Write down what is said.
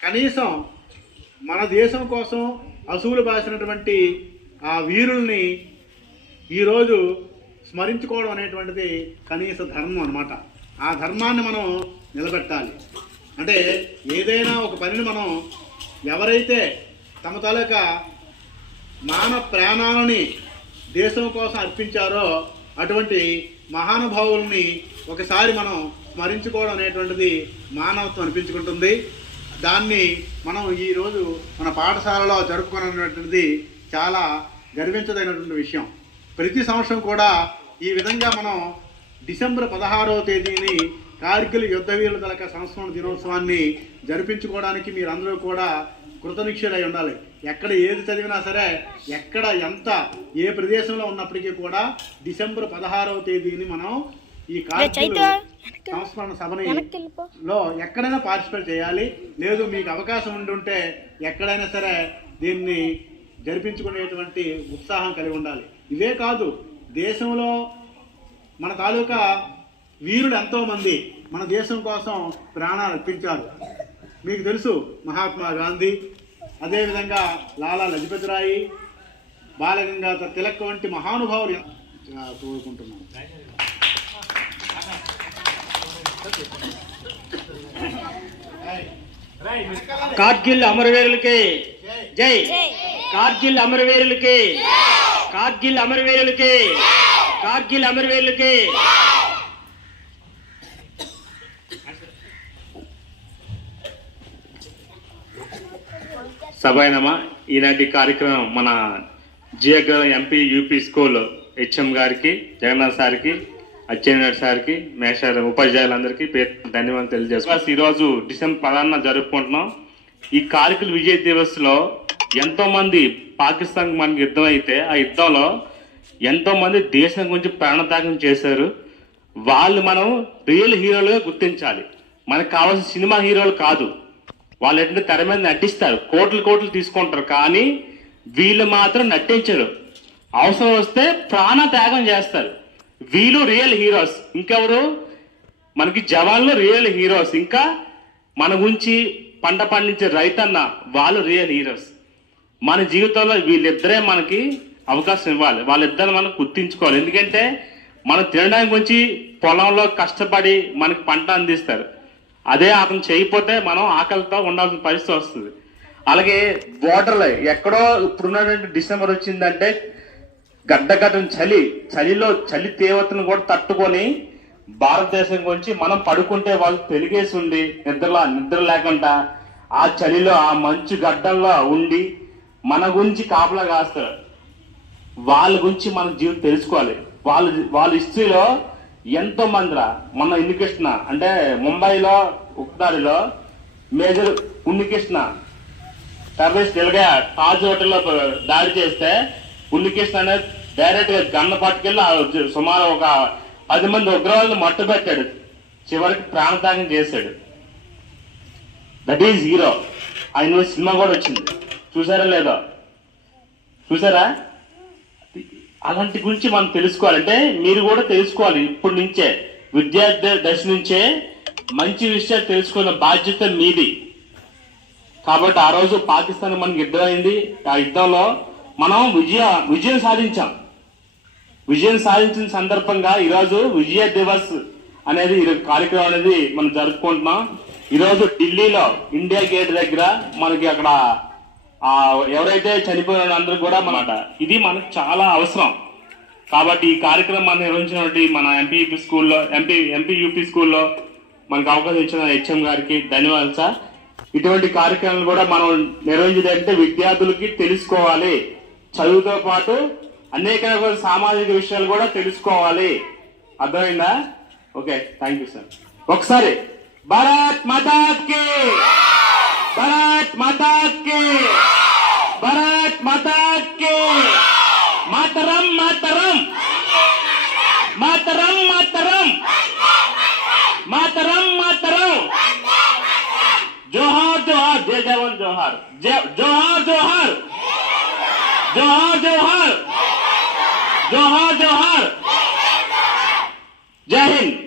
కనీసం మన దేశం కోసం అసూలు బాసినటువంటి ఆ వీరుల్ని ఈరోజు స్మరించుకోవడం అనేటువంటిది కనీస ధర్మం అనమాట ఆ ధర్మాన్ని మనం నిలబెట్టాలి. అంటే ఏదైనా ఒక పనిని మనం ఎవరైతే తమ తాలూకా మాన ప్రాణాలని దేశం కోసం అర్పించారో అటువంటి మహానుభావుల్ని ఒకసారి మనం స్మరించుకోవడం అనేటువంటిది మానవత్వం అనిపించుకుంటుంది. దాన్ని మనం ఈరోజు మన పాఠశాలలో జరుపుకున్నటువంటిది చాలా గర్వించదగినటువంటి విషయం. ప్రతి సంవత్సరం కూడా ఈ విధంగా మనం డిసెంబర్ పదహారవ తేదీని కార్గిల్ యుద్ధ వీరుల తలక సంస్మరణ దినోత్సవాన్ని జరిపించుకోవడానికి మీరందరూ కూడా కృతనిక్షులై ఉండాలి. ఎక్కడ ఏది చదివినా సరే ఎక్కడ ఎంత ఏ ప్రదేశంలో ఉన్నప్పటికీ కూడా డిసెంబర్ పదహారవ తేదీని మనం ఈ సంస్మరణ సభని లో ఎక్కడైనా పార్టిసిపేట్ చేయాలి. లేదు మీకు అవకాశం ఉండుంటే ఎక్కడైనా సరే దీన్ని జరిపించుకునేటువంటి ఉత్సాహం కలిగి ఉండాలి. ఇవే కాదు దేశంలో మన తాలూకా వీరులు ఎంతో మంది మన దేశం కోసం ప్రాణాలు అర్పించారు. మీకు తెలుసు మహాత్మా గాంధీ అదేవిధంగా లాలా లజపతి రాయి బాలగంగాధర తిలక్ వంటి మహానుభావులు కోరుకుంటున్నాను కార్గిల్ అమరవీరులకి జై. కార్గిల్ అమరవీరులకి కార్గిల్ అమరవీరులకి కార్గిల్ అమరవీరులకి సభైనమా ఈనాటి కార్యక్రమం మన జియగల ఎంపీ యూపీ స్కూల్ హెచ్ఎం గారికి జగన్నాథ్ సార్కి అచ్చెన్నాయుడు సార్కి మేషార్ ఉపాధ్యాయులందరికీ పేరు ధన్యవాదాలు తెలియజేస్తాం ఈరోజు డిసెంబర్ పదాన జరుపుకుంటున్నాం. ఈ కార్గిల్ విజయ్ దివస్లో ఎంతో మంది పాకిస్తాన్ మనకి యుద్ధం అయితే ఆ యుద్ధంలో ఎంతో మంది దేశం గురించి ప్రాణత్యాగం చేశారు. వాళ్ళు మనం రియల్ హీరోలుగా గుర్తించాలి. మనకు కావాల్సిన సినిమా హీరోలు కాదు. వాళ్ళు ఏంటంటే తెర మీద నటిస్తారు. కోట్లు కోట్లు తీసుకుంటారు. కానీ వీళ్ళు మాత్రం నటించరు. అవసరం వస్తే ప్రాణ త్యాగం చేస్తారు. వీళ్ళు రియల్ హీరోస్. ఇంకెవరు? మనకి జవాన్లు రియల్ హీరోస్. ఇంకా మన గురించి పంట పండించే రైతన్న వాళ్ళు రియల్ హీరోస్. మన జీవితంలో వీళ్ళిద్దరే మనకి అవకాశం ఇవ్వాలి. వాళ్ళిద్దరు మనం గుర్తించుకోవాలి. ఎందుకంటే మనం తినడానికి గురించి పొలంలో కష్టపడి మనకి పంట అందిస్తారు. అదే అతను చేయకపోతే మనం ఆకలితో ఉండాల్సిన పరిస్థితి వస్తుంది. అలాగే బోర్డర్లో ఎక్కడో ఇప్పుడున్నటువంటి డిసెంబర్ వచ్చిందంటే గడ్డగడ్డని చలి చలిలో చలి తీవ్రతను కూడా తట్టుకొని భారతదేశం గురించి మనం పడుకుంటే వాళ్ళు తెలిగేసి ఉండి నిద్రలో నిద్ర లేకుండా ఆ చలిలో ఆ మంచు గడ్డల్లో ఉండి మన గురించి కాపలా కాస్తారు. వాళ్ళ గురించి మన జీవితం తెలుసుకోవాలి. వాళ్ళ వాళ్ళ హిస్టరీలో ఎంతో మందిరా మొన్న ఇండికృష్ణ అంటే ముంబైలో ఉక్దారిలో మేజర్ ఉన్నికృష్ణ టెర్రరిస్ట్ ఇలాగే తాజ్ హోటల్లో దాడి చేస్తే ఉన్నికృష్ణ అనేది డైరెక్ట్గా గన్న పట్టుకెళ్ళి సుమారు ఒక పది మంది ఉగ్రవాదులు మట్టుబెట్టాడు చివరికి ప్రాణత్యాగం చేశాడు. దట్ ఈజ్ హీరో ఆయన సినిమా కూడా వచ్చింది. చూసారా లేదా? చూసారా? అలాంటి గురించి మనం తెలుసుకోవాలంటే మీరు కూడా తెలుసుకోవాలి ఇప్పటి నుంచే. విద్యార్థి దశ నుంచే మంచి విషయాలు తెలుసుకున్న బాధ్యత మీది. కాబట్టి ఆ రోజు పాకిస్తాన్ మనకి యుద్ధం అయింది ఆ యుద్ధంలో మనం విజయ విజయం సాధించాం. విజయం సాధించిన సందర్భంగా ఈరోజు విజయ దివస్ అనేది ఈ కార్యక్రమం అనేది మనం జరుపుకుంటున్నాం. ఈరోజు ఢిల్లీలో ఇండియా గేట్ దగ్గర మనకి అక్కడ ఎవరైతే చనిపోయిన అందరూ కూడా మనట ఇది మనకు చాలా అవసరం. కాబట్టి ఈ కార్యక్రమం నిర్వహించినటువంటి మన ఎంపీయూపీ స్కూల్లో ఎంపీ ఎంపీ యూపీ స్కూల్లో మనకు అవకాశం ఇచ్చిన హెచ్ఎం గారికి ధన్యవాదాలు సార్. ఇటువంటి కార్యక్రమాలు కూడా మనం నిర్వహించేదంటే విద్యార్థులకి తెలుసుకోవాలి. చదువుతో పాటు అనేక రకాల సామాజిక విషయాలు కూడా తెలుసుకోవాలి. అర్థమైందా? ఓకే థ్యాంక్ యూ సార్ ఒకసారి భారత్ మాతాకి! భారత్ మాతాకి! భారత్ మాతాకి! మాతరం మాతరం! మాతరం మాతరం! మాతరం మాతరం! జోహార్ జోహార్! జయ జవాన్ జోహార్! జోహార్ జోహార్! జోహార్ జోహార్ జోహార్ జోహార్ జై హింద్